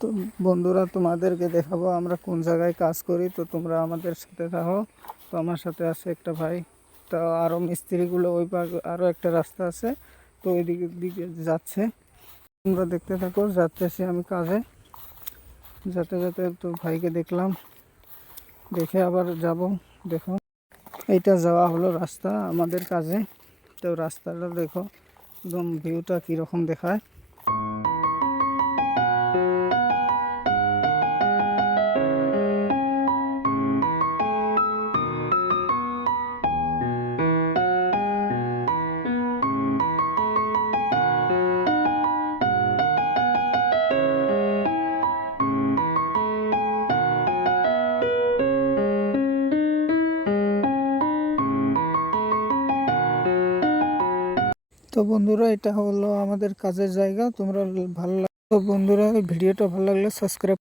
তো বন্ধুরা, তোমাদেরকে দেখাবো আমরা কোন জায়গায় কাজ করি। তো তোমরা আমাদের সাথে থাকো। তো আমার সাথে আছে একটা ভাই। তো আরও মিস্ত্রিগুলো ওই পার আরও একটা রাস্তা আছে, তো ওই দিকে যাচ্ছে। তোমরা দেখতে থাকো। যাচ্তেছি আমি কাজে, যেতে যেতে তো ভাইকে দেখলাম, দেখে আবার যাব। দেখো, এইটা যাওয়া হলো রাস্তা আমাদের কাজে। তো রাস্তাটা দেখো, একদম ভিউটা কীরকম দেখায়। তো বন্ধুরা, এটা হলো আমাদের কাজের জায়গা। তোমরা ভালো তো বন্ধুরা, ভিডিওটা ভালো লাগলে সাবস্ক্রাইব